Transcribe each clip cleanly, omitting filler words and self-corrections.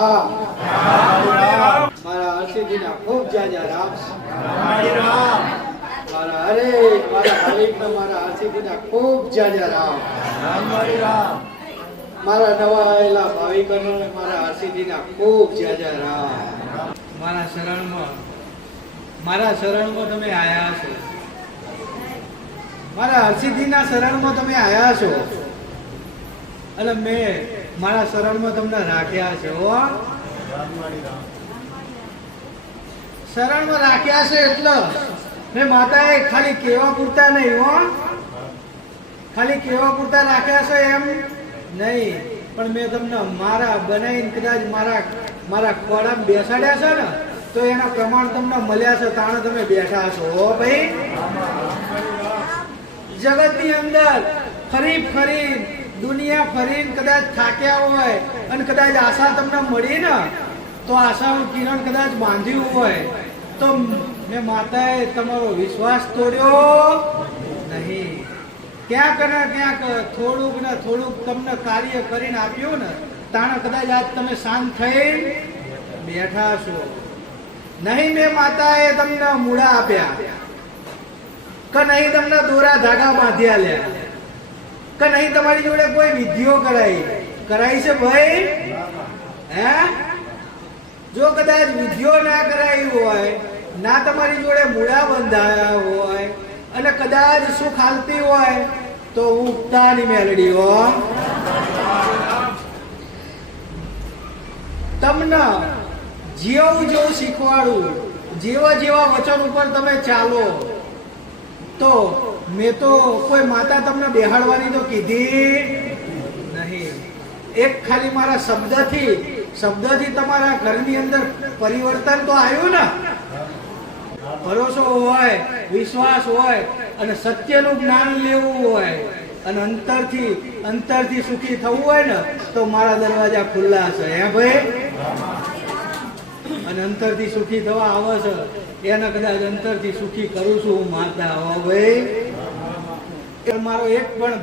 રામ મારા હરસિદ્ધિના ખૂબ જાજા રામ મારા હરે મારા હરીફના મારા હરસિદ્ધિના ખૂબ જાજા રામ મારા નવા આવેલા ભાવિકોનો મારા હરસિદ્ધિના ખૂબ જાજા રામ મારા શરણમાં તમે આયા છો મારા હરસિદ્ધિના શરણમાં તમે આયા છો એટલે મેં મારા શરણમાં તમને રાખ્યા છે શરણમાં રાખ્યા છે એટલે મેં માતાએ ખાલી કેવા પૂરતા નહીં ખાલી કેવા પૂરતા રાખ્યા છે એમ નહીં, પણ મેં તમને મારા બનાવીને કદાચ મારા ખોળામાં બેસાડ્યા છે ને તો એના પ્રમાણ તમને મળ્યા છે, તાણે તમે બેઠા છો ભાઈ. જગતની અંદર ફરી દુનિયા ફરીને કદાચ થાક્યા હોય અને કદાચ આશા તમને મળી ને તો આશાનું કિરણ કદાચ બાંધ્યું હોય તો મેં માતાએ તમારો વિશ્વાસ તોડ્યો નહીં. ક્યાંક ને ક્યાંક થોડુંક ને થોડુંક તમને કાર્ય કરીને આપ્યું ને તાણે કદાચ આજ તમે શાંત થઈ બેઠા છો. નહીં મેં માતાએ તમને મૂળા આપ્યા કે નહીં તમને દોરા ધાગા બાંધ્યા લ્યા કે નહીં તમારી જોડે કોઈ વિધિઓ કરાઈ છે ભાઈ? હે, જો કદાચ વિધિઓ ના કરાઈ હોય, ના તમારી જોડે મૂળા બંધાયા હોય અને કદાચ સુખ હાલતી હોય તો ઉગતાની મેલડી હો. તમને જેવું શીખવાડું, જેવા વચન ઉપર તમે ચાલો તો મેં તો કોઈ માતા તમને બેહાડવાની તો કીધી નહીં. એક ખાલી મારા શબ્દથી તમારા ઘરની અંદર પરિવર્તન તો આવ્યું ને. ભરોસો હોય, વિશ્વાસ હોય અને સત્યનું જ્ઞાન લેવું હોય અને અંતરથી સુખી થવું હોય ને તો મારા દરવાજા ખુલ્લા છે હે ભાઈ. અને અંતરથી સુખી થવા આવે છે એને કદાચ અંતરથી સુખી કરું છું હું માતા હો ભાઈ. મારો એક પણ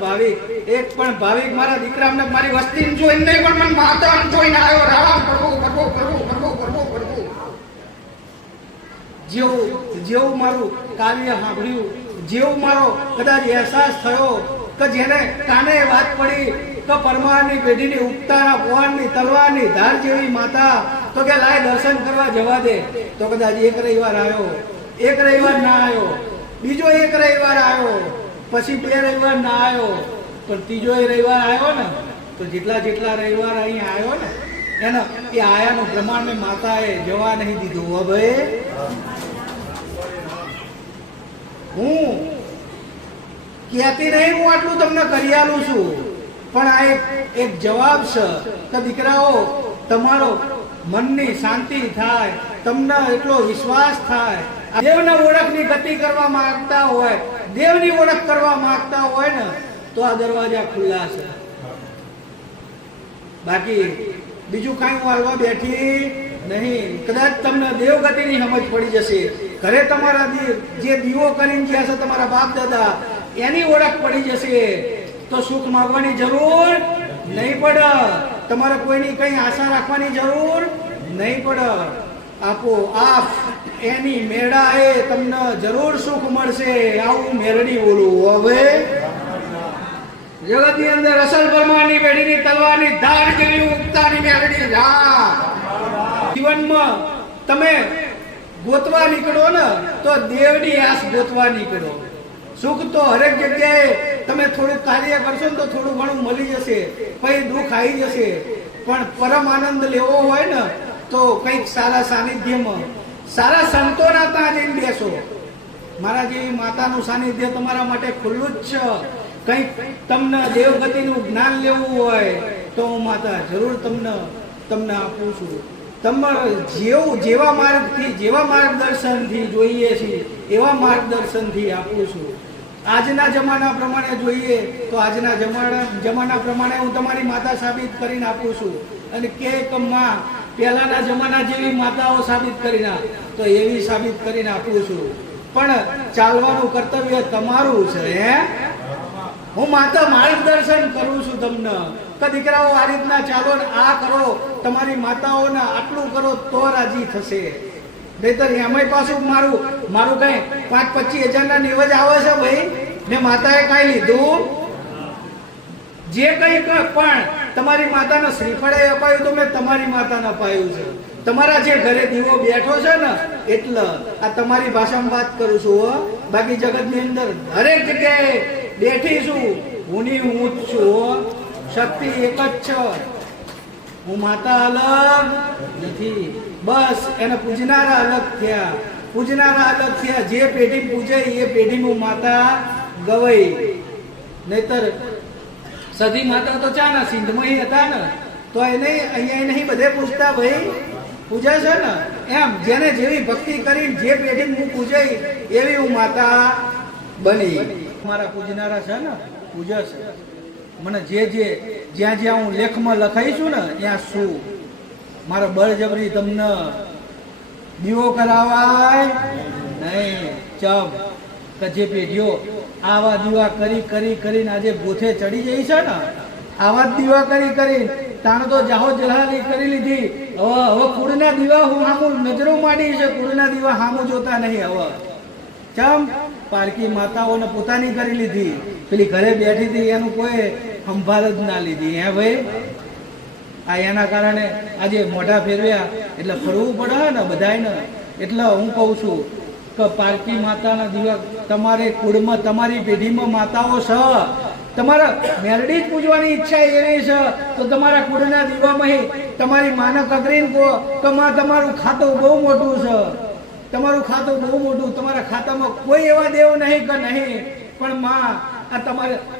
ભાવિક મારા દીકરાને મારી વસ્તી જોઈને નહીં પણ મને માતા જોઈને આવ્યો. રામ પ્રભુ જેવું મારું કાવ્ય સાંભળ્યું, જેવું મારો કદાચ અહેસાસ થયો કે જેને કાને વાત પડી કે પરમારની પેઢીની ઉગતાના ભગવાનની તલવારની ધાર જેવી માતા તો કે લાય દર્શન કરવા જવા દે. તો કદાચ એક રવિવાર આવ્યો, એક રવિવાર ના આવ્યો, બીજો એક રવિવાર આવ્યો, પછી 2 રવિવાર ના આવ્યો, પણ ત્રીજો રવિવાર આવ્યો ને તો જેટલા રવિવાર અહીંયા આવ્યો ને એનો એ આયાનું પ્રમાણ મેં માતાએ જવા નહીં દીધું હો ભાઈ. હું કહેતી નહીં હું આટલું તમને કરી આલું છું, પણ આ એક જવાબ છે કે દીકરાઓ તમારો મનની શાંતિ થાય, તમને એટલો વિશ્વાસ થાય, દેવના ઓળખની ગતિ કરવા માંગતા હોય, દેવની ઓળખ કરવા માંગતા હોય ને તો આ દરવાજા ખુલ્લા છે. બાકી બીજું કાંઈ વાળવા બેઠી નહીં. કદાચ તમને દેવગતિની સમજ પડી જશે, ઘરે તમારા જે દીવો કરીને ગયા છે તમારા બાપ દાદા એની ઓળખ પડી જશે તો સુખ માંગવાની જરૂર નહીં પડે, તમારે કોઈની કઈ આશા રાખવાની જરૂર નહીં પડે. આપો આપ એની મેળા એ તમને જરૂર સુખ મળશે. આવું મેળડી બોલું હવે. જગતની અંદર અસલ પરમારની પેઢીની તલવારની ધાર જેવી ઉગતાની મેળડી જીવનમાં તમે ગોતવા નીકળો ને તો દેવની આસ ગોતવા નીકળો. સુખ તો હરેક જગ્યાએ તમે થોડું કાર્ય કરશો ને તો થોડું ઘણું મળી જશે, પછી દુઃખ આવી જશે, પણ પરમ આનંદ લેવો હોય ને તો કંઈક સારા સાનિધ્યમાં સારા સંતોના ત્યાં જઈને બેસો. મારા જેવી માતાનું સાનિધ્ય તમારા માટે ખુલ્લું જ છે. કંઈક તમને દેવગતિનું જ્ઞાન લેવું હોય તો હું માતા જરૂર તમને આપું છું. તમારે જેવા માર્ગદર્શનથી જોઈએ છે એવા માર્ગદર્શનથી આપું છું. આજના જમાના પ્રમાણે જોઈએ તો આજના જમાના પ્રમાણે હું તમારી માતા સાબિત કરીને આપું છું. અને કે માં પહેલાના જમાના જેવી માતાઓ સાબિત કરીને તો એવી સાબિત કરીને આપું છું. પણ ચાલવાનું કર્તવ્ય તમારું છે. હું માત્ર માર્ગદર્શન કરું છું તમને કે દીકરાઓ આ રીતના ચાલો ને આ કરો, તમારી માતાઓને આટલું કરો તો રાજી થશે. નહીતર એમાંય પાછું મારું કઈ 5-25 હજારના નિવજ આવે છે ભાઈ, ને માતાએ કઈ લીધું જે કઈ પણ તમારી માતાને શ્રીફળે અપાયું તો મેં તમારી માતાને અપાયું છે. તમારા જે ઘરે દીવો બેઠો છે ને એટલે આ તમારી ભાષામાં વાત કરું છું હો. બાકી જગતની અંદર દરેક જગ્યાએ બેઠી છું, હુંની હું જ છું હો. શક્તિ એક જ છે, હું માતા અલગ નથી. બસ એને પૂજનારા અલગ થયા, પૂજનારા અલગ થયા. જે પેઢી પૂજે એ પેઢીમાં માતા ગવાઈ. નહીતર સધી માતા તો ચાના સિંધમાં હતા ને, તો એને અહીંયા નહીં બધે પૂછતા ભાઈ પૂજા છે ને એમ. જેને જેવી ભક્તિ કરી જે પેઢી હું પૂજાઈ એવી હું માતા બની. મારા પૂજનારા છે ને પૂજા છે મને જ્યાં જ્યાં હું લેખમાં લખાઈ છું ને ત્યાં શું મારા બળજબરી તમને દીવો કરાવાય નહીં. ચમ કે જે પેઢીઓ આવા દીવા કરીને આજે બોથે ચડી જઈ છે ને, આવા જ દીવા કરી તાણ તો જાહો જલાલી કરી લીધી. હવે કુળના દીવા હું હામું નજરો માંડી છે, કુળના દીવા હામું જોતા નહીં. હવે ચમ પારકી માતાઓને પોતાની કરી લીધી, પેલી ઘરે બેઠી હતી એનું કોઈ સંભાળ જ ના લીધી. હે ભાઈ, આ એના કારણે આજે મોઢા ફેરવ્યા એટલે ફરવું પડે ને બધાને. એટલે હું કહું છું કે પારકી માતાના દીવા તમારે કુળમાં તમારી પેઢીમાં માતાઓ છે, તમારા મેરડી જ પૂજવાની ઈચ્છા એવી છે તો તમારા કુળના દીવામાં તમારી માને કગરીને કહો કે માં તમારું ખાતું બહુ મોટું છે, તમારું ખાતું બહુ મોટું, તમારા ખાતામાં કોઈ એવા દેવ નહીં કે નહીં, પણ માં આ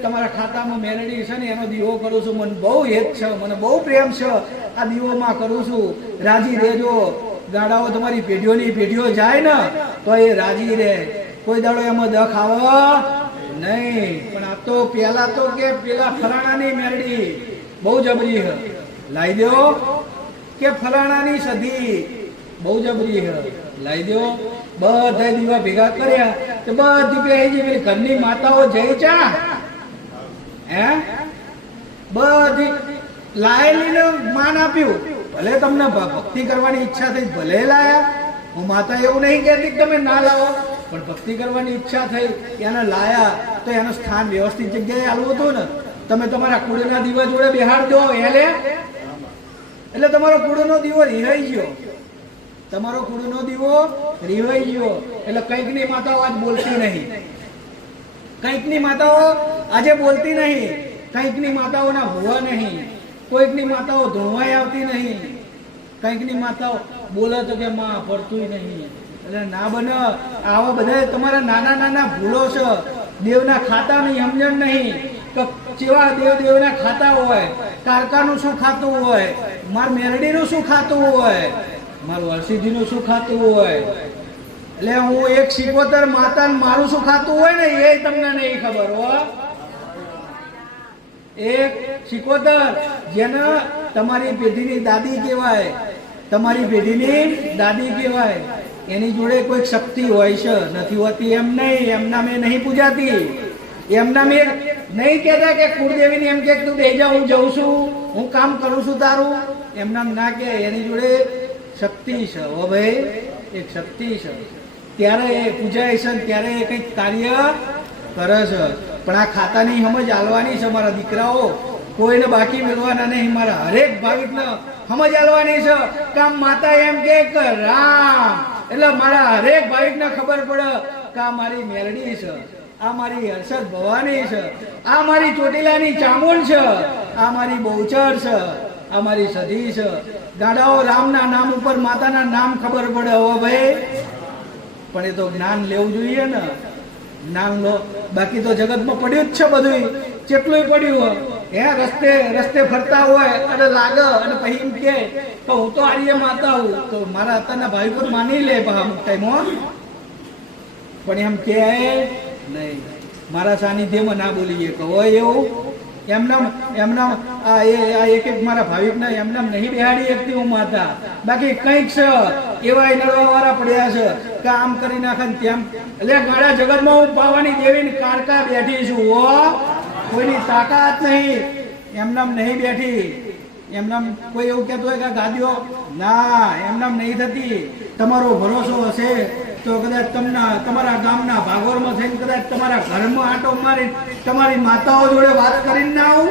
તમારા ખાતામાં મેરડી છે ને એનો દીવો કરું છું, મને બહુ હેત છે, મને બહુ પ્રેમ છે, આ દીવોમાં કરું છું, રાજી રહેજો. ગાડાઓ તમારી પેઢીઓ જાય ને તો એ રાજી રહે, કોઈ દાડો એમાં દખ આવે નહીં. પણ આ તો પેલા તો કે પેલા ફલાણાની મેરડી બહુ જબરી હ લાવી દો, કે ફલાણાની સધી બહુ જબરી હ લાવી દો. બધા દીવા ભેગા કર્યા તો બધી પેલી ઘરની માતાઓ જઈ ચા હે બધી લાયેલીને માન આપ્યું. ભલે તમને ભક્તિ કરવાની ઈચ્છા થઈ ભલે લાયા, હું માતા એવું નહીં કહેતી કે તમે ના લાવો, પણ ભક્તિ કરવાની ઈચ્છા થઈ એને લાયા તો એનું સ્થાન વ્યવસ્થિત જગ્યાએ આલવું હતું ને. તમે તમારા કુળના દીવા જોડે બેહાડ દો એટલે તમારો કુળનો દીવો રિહાઈ ગયો, તમારો કુળનો દીવો રિહાઈ ગયો. એટલે કંઈકની માતાઓ આજ બોલતી નહીં, કંઈકની માતાઓ આજે બોલતી નહીં, કંઈકની માતાઓના હોવા નહીં, કોઈકની માતાઓ ધોવાય આવતી નહીં, કંઈકની માતાઓ બોલે તો કે માં પડતું નહીં. એટલે ના બને. આવા બધા તમારા નાના ભૂલો છે. દેવના ખાતાની સમજણ નહીં કે કેવા દેવના ખાતા હોય, કારકાનું શું ખાતું હોય, માર મેરડીનું શું ખાતું હોય, મારું હરસિદ્ધિનું શું ખાતું હોય. એટલે હું એક સિકોતર માતા મારું શું ખાતું હોય ને એ તમને નહીં ખબર હો. એક સિકોતર જેને તમારી પેઢીની દાદી કહેવાય, તમારી પેઢીની દાદી કહેવાય, એની જોડે કોઈ શક્તિ હોય છે, નથી હોતી એમ નહીં. એમના મેં નહીં પૂજાતી, એમના મેં નહીં કહેતા કે કુળદેવીને એમ કે તું બેજા હું જઉં છું, હું કામ કરું છું તારું, એમના ના કે. એની જોડે શક્તિ છે હો ભાઈ, એક શક્તિ છે. ત્યારે એ પૂજાય છે, ત્યારે એ કંઈક કાર્ય કરે છે. પણ આ ખાતાની સમજ આલવાની છે મારા દીકરાઓ, કોઈને બાકી મેળવાના નહીં. મારા હરેક ભાવિકને સમજ આલવાની છે કે આમ માતા એમ કે રામ, એટલે મારા હરેક ભાવિકને ખબર પડે કે આ મારી મેલડી છે, આ મારી હર્ષદ ભવાની છે, આ મારી ચોટીલાની ચામુંડ છે, આ મારી બહુચર છે, આ મારી સધી છે. દાદાઓ રામના નામ ઉપર માતાના નામ ખબર પડે હો ભાઈ. પણ એ તો જ્ઞાન લેવું જોઈએ ને, જ્ઞાન લો. બાકી તો જગતમાં પડ્યું જ છે બધું, કેટલું પડ્યું હે. રસ્તે ફરતા હોય અને લાગે અને પછી એમ કે હું તો આર્ય માતા હું, તો મારા અત્યારના ભાઈ પર માની લે અમુક ટાઈમમાં, પણ એમ કે નહીં. મારા સાનિધ્યમાં ના બોલીએ કે હોય એવું. એમના એક મારા ભાવિકના એમના નહીં બેહાડી શકતી હું માતા. બાકી કંઈક છે એવા નડવાવાળા પડ્યા છે કે આમ કરી નાખે તેમ. એટલે ગાડા જગતમાં હું પાવાની દેવીને કારકા બેઠી છું હો. કોઈની તાકાત નહીં, એમનામ નહીં બેઠી. એમનામ કોઈ એવું કહેતું હોય કે ગાદીઓ ના એમનામ નહીં થતી. તમારો ભરોસો હશે તો કદાચ તમારા ગામના ભાગોળમાં થઈને કદાચ તમારા ઘરમાં આંટો મારી તમારી માતાઓ જોડે વાત કરીને ના આવું,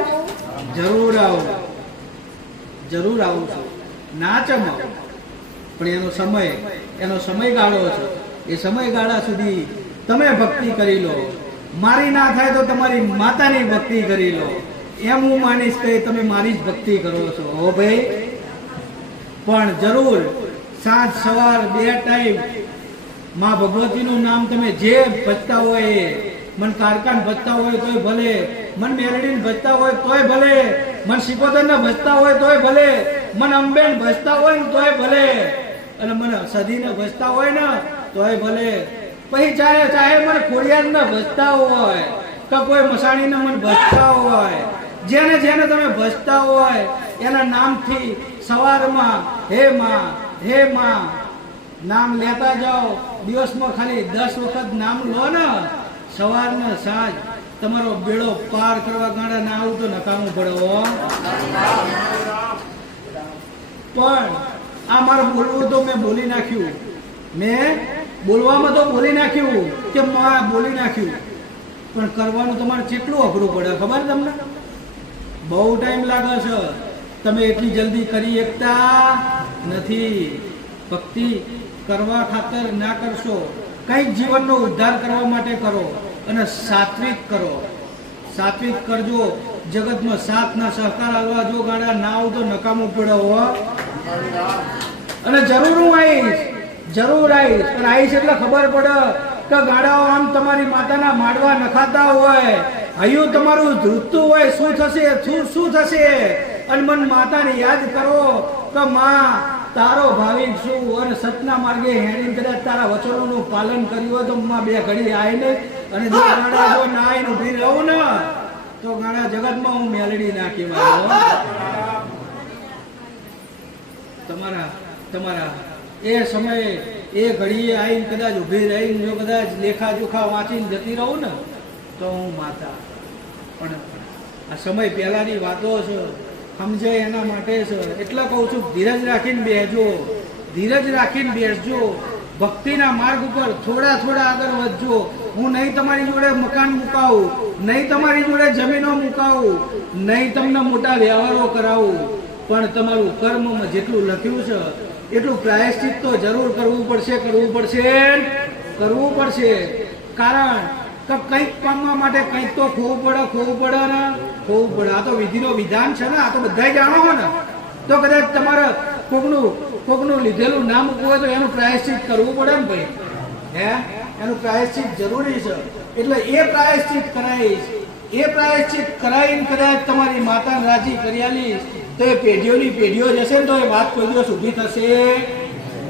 જરૂર આવું, જરૂર આવું છું. ના ચમક પણ એનો સમયગાળો છે. એ સમયગાળા સુધી તમે ભક્તિ કરી લો. મારી ના થાય તો તમારી માતાની ભક્તિ કરી લો. એમ હું માનીશ કે તમે મારી જ ભક્તિ કરો છો. હો ભાઈ, પણ જરૂર સાંજ સવાર 2 ટાઈમ માં ભગવતીનું નામ તમે જે ભજતા હોય, મન કારકાન ભજતા હોય તોય ભલે, મન મેરડીને ભજતા હોય તોય ભલે, મન શિકોતરને ભજતા હોય તોય ભલે, મન અંબેન ભજતા હોય ને તોય ભલે, અને મને સદીને ભજતા હોય ને તોય ભલે. પછી ચાહે મને ખોડિયારને ભજતા હોય કે કોઈ મસાણીને મને ભજતા હોય, જેને તમે ભજતા હોય એના નામથી સવારમાં હે માં નામ લેતા જાઓ. દિવસમાં ખાલી 10 વખત નામ લો ને, સવારના સાંજ તમારો બેડો પાર કરવા ગાડા ના આવું તો નકામું પડો. પણ આ મારે બોલવું તો મેં બોલી નાખ્યું, મેં બોલવામાં તો બોલી નાખ્યું કે બોલી નાખ્યું, પણ કરવાનું તમારે કેટલું અઘરું પડે ખબર તમને? બહુ ટાઈમ લાગે છે. તમે એટલી જલ્દી કરી શકતા નથી. ભક્તિ કરવા ખાતર ના કરશો, કંઈક જીવનનો ઉદ્ધાર કરવા માટે કરો અને સાત્વિક કરો. સાત્વિક કરજો. જગતમાં સાથ ના સહકાર આવવા જો ગાડા ના આવું તો નકામું પડે હો. અને જરૂર હું આવીશ, જરૂર આવીશ. પણ આવીશ એટલે ખબર પડે કે ગાડાઓ આમ તમારી માતાના માડવા નખાતા હોય, હૈયું તમારું ધ્રુજતું હોય, શું થશે? અને મન માતાને યાદ કરો કે માં તારો ભાવિક છું અને સતના માર્ગે હેડીને કદાચ તારા વચનોનું પાલન કર્યું હોય તો માં 2 ઘડી આવીને અને જો ગાડા જો ના આવીને ઊભી રહું ને તો ગાડા જગતમાં હું મેલડી ના કહેવાય. તમારા એ સમયે એ ઘડીએ આવીને કદાચ ઊભી રહીને જો કદાચ લેખા જોખા વાંચીને જતી રહું ને તો હું માતા. પણ આ સમય પહેલાની વાતો છે, સમજાય એના માટે છે. એટલે કહું છું ધીરજ રાખીને બેસજો, ધીરજ રાખીને બેસજો. ભક્તિના માર્ગ ઉપર થોડા આગળ વધજો. હું નહીં તમારી જોડે મકાન મુકાવું, નહીં તમારી જોડે જમીનો મુકાવું, નહીં તમને મોટા વ્યવહારો કરાવું, પણ તમારું કર્મમાં જેટલું લખ્યું છે એટલું પ્રાયશ્ચિત તો જરૂર કરવું પડશે. કારણ કે કંઈક પામવા માટે કંઈક તો ખોવું પડે ને. આ તો વિધિનો વિધાન છે ને, આ તો બધા જાણો હો ને. તો કદાચ તમારે કોકનું લીધેલું ના મૂકવું હોય તો એનું પ્રાયશ્ચિત કરવું પડે ને ભાઈ. એનું પ્રાયશ્ચિત જરૂરી છે. એટલે એ પ્રાયશ્ચિત કરાવીને કદાચ તમારી માતાને રાજી કરી આલીશ તો એ પેઢીઓની પેઢીઓ જશે ને તો એ વાત કોઈ દિવસ ઊભી થશે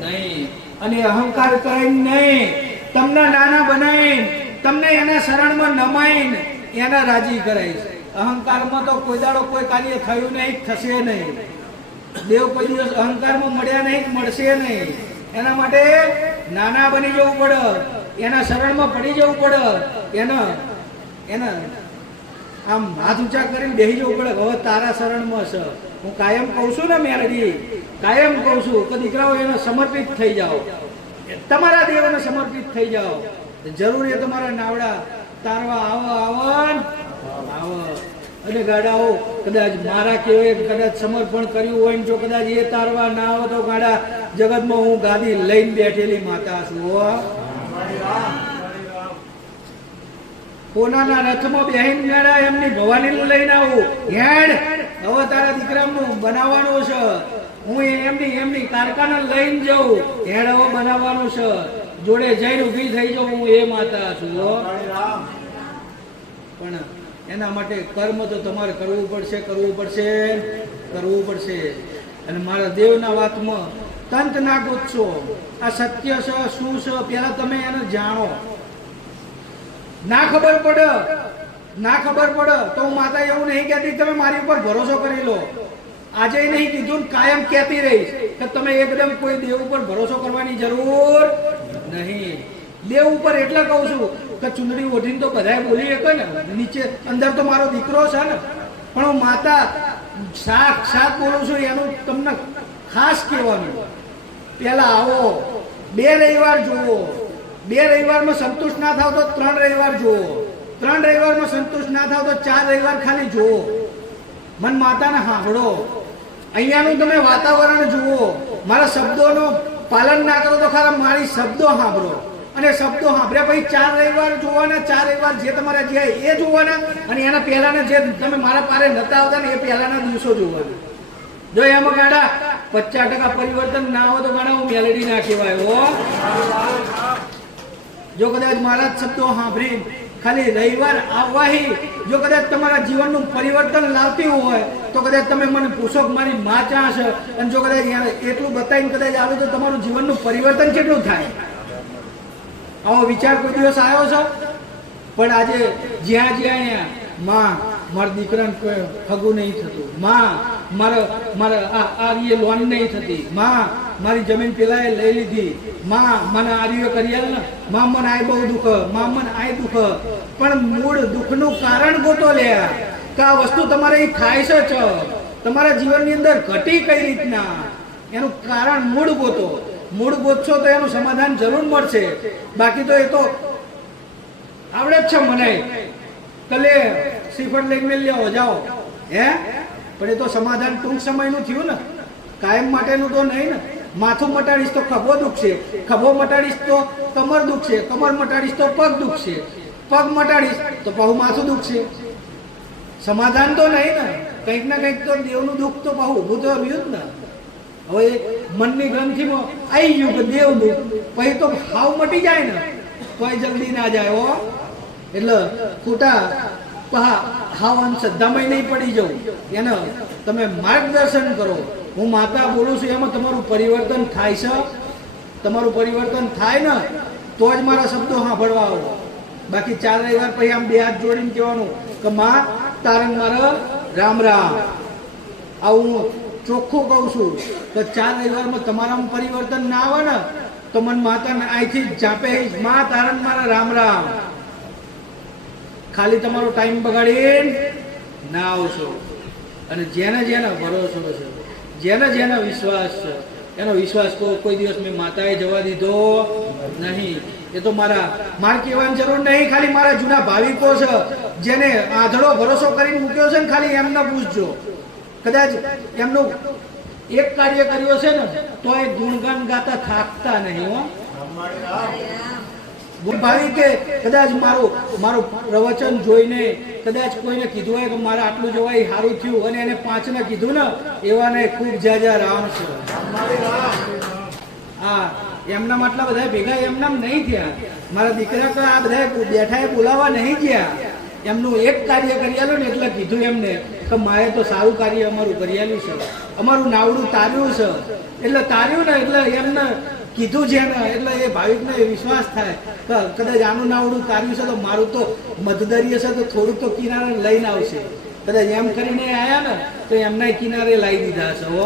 નહીં. અને અહંકાર કરીને નહીં, તમને નાના બનાવીને તમને એના શરણમાં નમાઈને એને રાજી કરાવીશ. અહંકારમાં તો કોઈ દાડો કોઈ કાર્ય થયું નહીં, થશે નહીં. દેવ કોઈ દિવસ અહંકારમાં મળ્યા નહીં, મળશે નહીં. એના માટે નાના બની જવું પડે, એના શરણમાં પડી જવું પડે, એના આમ હાથ ઊંચા કરીને બેસી જવું પડે. હવે તારા શરણમાં છે. હું કાયમ કહું છું ને મેરડી, કાયમ કહું છું કે દીકરાઓ એને સમર્પિત થઈ જાઓ, તમારા દેવને સમર્પિત થઈ જાઓ. જરૂર એ તમારા નાવડા તારવા આવો અને ગાડાઓ કદાચ મારા કેવે કદાચ સમર્પણ કર્યું હોય ને જો કદાચ એ તારવા ના આવે તો ગાડા જગતમાં હું ગાદી લઈને બેઠેલી માતા છું. કોનાના રથમાં બેહીને ગાડા એમની ભવાની લઈને આવું. હેડ હવે તારા દીકરાનું બનાવવાનું છે, હું એમની કારખાને લઈને જાઉં. હેડ હવે બનાવવાનું છે, જોડે જઈને ઊભી થઈ જાઉં. હું એ માતા છું. પણ એના માટે કર્મ તો તમારે કરવું પડશે. અને મારા દેવના વાતમાં તંત ના ગોતશો. આ સત્ય છે શું છે પેલા તમે એને જાણો. ના ખબર પડે તો હું માતા એવું નહીં કહેતી તમે મારી ઉપર ભરોસો કરી લો. આજે નહીં કીધું, કાયમ કહેતી રહીશ કે તમે એકદમ કોઈ દેવ ઉપર ભરોસો કરવાની જરૂર નહીં. દેવ ઉપર એટલે કહું છું કે ચુંદડી ઓઢીને તો બધાય બોલી શકે ને, નીચે અંદર તો મારો દીકરો છે ને, પણ હું માતા સાક્ષાત બોલું છું એનું તમને ખાસ કહેવાનું. પેલા આવો, 2 રવિવાર જુઓ, 2 રવિવારમાં સંતુષ્ટ ના થાવ તો 3 રવિવાર જુઓ, 3 રવિવારમાં સંતુષ્ટ ના થાવ તો 4 રવિવાર ખાલી જુઓ. મન માતાને સાંભળો, અહીંયાનું તમે વાતાવરણ જુઓ, મારા શબ્દોનું પાલન ના કરો તો ખરા મારી શબ્દો સાંભળો, અને શબ્દો સાંભળ્યા પછી 4 રવિવાર જોવાના, 4 રવિવાર જે તમારા જે એ જોવાના, અને એના પહેલાના જે તમે મારા પારે નતા આવતા ને એ પહેલાના દિવસો જોવાના. જો એમાં ગાડા 50% પરિવર્તન ના હોય તો ગાડા હું મેલેડી ના કહેવાય હો. જો કદાચ મારા જ શબ્દો સાંભળી ખાલી રવિવાર આવવાથી જો કદાચ તમારા જીવનનું પરિવર્તન લાવતી હોય તો કદાચ તમે મને પૂછો કે મારી માં ચા છે, અને જો કદાચ એટલું બતાવીને કદાચ આવે તો તમારું જીવનનું પરિવર્તન કેટલું થાય? આવો વિચાર કોઈ દિવસ આવ્યો છે? પણ આજે જ્યાં અહીંયા માં મારા દીકરાને ફગું નહીં થતું, માં મારા લોન નહીં થતી, માં મારી જમીન પેલાએ લઈ લીધી, માં મને આર્યો કરી ને, માં મને આ બહુ દુઃખ, માં મને આ દુઃખ. પણ મૂળ દુઃખનું કારણ ગોતો લે કે આ વસ્તુ તમારે થાય છે, તમારા જીવનની અંદર ઘટી કઈ રીતના, એનું કારણ મૂળ ગોતો. મૂળ ગોતશો તો એનું સમાધાન જરૂર મળશે. બાકી તો એ તો આવડે જ છે મને કલે શ્રીફળ લઈને લેવો જાઓ હે, પણ એ તો સમાધાન ટૂંક સમયનું થયું ને, કાયમ માટેનું તો નહીં ને. માથું મટાડીશ તો ખભો દુખશે, ખભો મટાડીશ તો કમર દુખશે, કમર મટાડીશ તો પગ દુખશે, પગ મટાડીશ તો બહુ માથું દુખશે. સમાધાન તો નહીં ને, કંઈક ના કંઈક તો દેવનું દુઃખ તો બહુ ઊભું તો આવ્યું જ ને. હવે મનની ગ્રંથિમાં આવી ગયું કે દેવ દુઃખ, પછી તો હાવ મટી જાય ને, કોઈ જલ્દી ના જાય હો. એટલે ખોટા હાવ અંધશ્રદ્ધામાં નહીં પડી જવું, એને તમે માર્ગદર્શન કરો. હું માતા બોલું છું એમાં તમારું પરિવર્તન થાય છે. તમારું પરિવર્તન થાય ને તો જ મારા શબ્દો સાંભળવા આવો. બાકી 4 રવિવાર પછી આમ 2 હાથ જોડીને કહેવાનું કે માં તારંગ મારા રામ રામ. આવું હું ચોખ્ખું કહું છું કે 4 રવિવારમાં તમારામાં પરિવર્તન ના આવે ને તો મન માતાને અહીંથી જાપે માં તારંગ મારા રામ રામ. ખાલી તમારો ટાઈમ બગાડીને ના આવશો. અને જેને જેને ભરોસો છે, જેને જેને વિશ્વાસ છે, એનો વિશ્વાસ કોઈ દિવસ મેં માતાએ જવા દીધો નહીં. એ તો મારે કહેવાની જરૂર નહીં, ખાલી મારા જૂના ભાવિકો છે જેને આંધળો ભરોસો કરીને મૂક્યો છે ને, ખાલી એમને પૂછજો. કદાચ એમનું એક કાર્ય કર્યો છે ને તો એ ગુણગાન ગાતા થાકતા નહીં હો. ભાવિકે કદાચ મારું પ્રવચન જોઈને કદાચ કોઈને કીધું હોય કે મારે આટલું જોવાય સારું થયું, અને એને 5 ને કીધું ને, એવાને ખૂબ જાજા રામ છે. હા, એમના આટલા બધા ભેગા એમના નહીં થયા. મારા દીકરા તો આ બધા બેઠા એ બોલાવા નહીં ગયા. એમનું એક કાર્ય કરી આલ્યું ને એટલે કીધું એમને કે મારે તો સારું કાર્ય અમારું કરી આલ્યું છે, અમારું નાવડું તાર્યું છે. એટલે તાર્યું ને એટલે એમને કીધું છે ને એટલે એ ભાવિકને વિશ્વાસ થાય કે કદાચ આનું નાવડું તાર્યું છે તો મારું તો મધદરીય છે તો થોડુંક તો કિનારે લઈને આવશે. કદાચ એમ કરીને આવ્યા ને તો એમના કિનારે લાવી દીધા છે હો.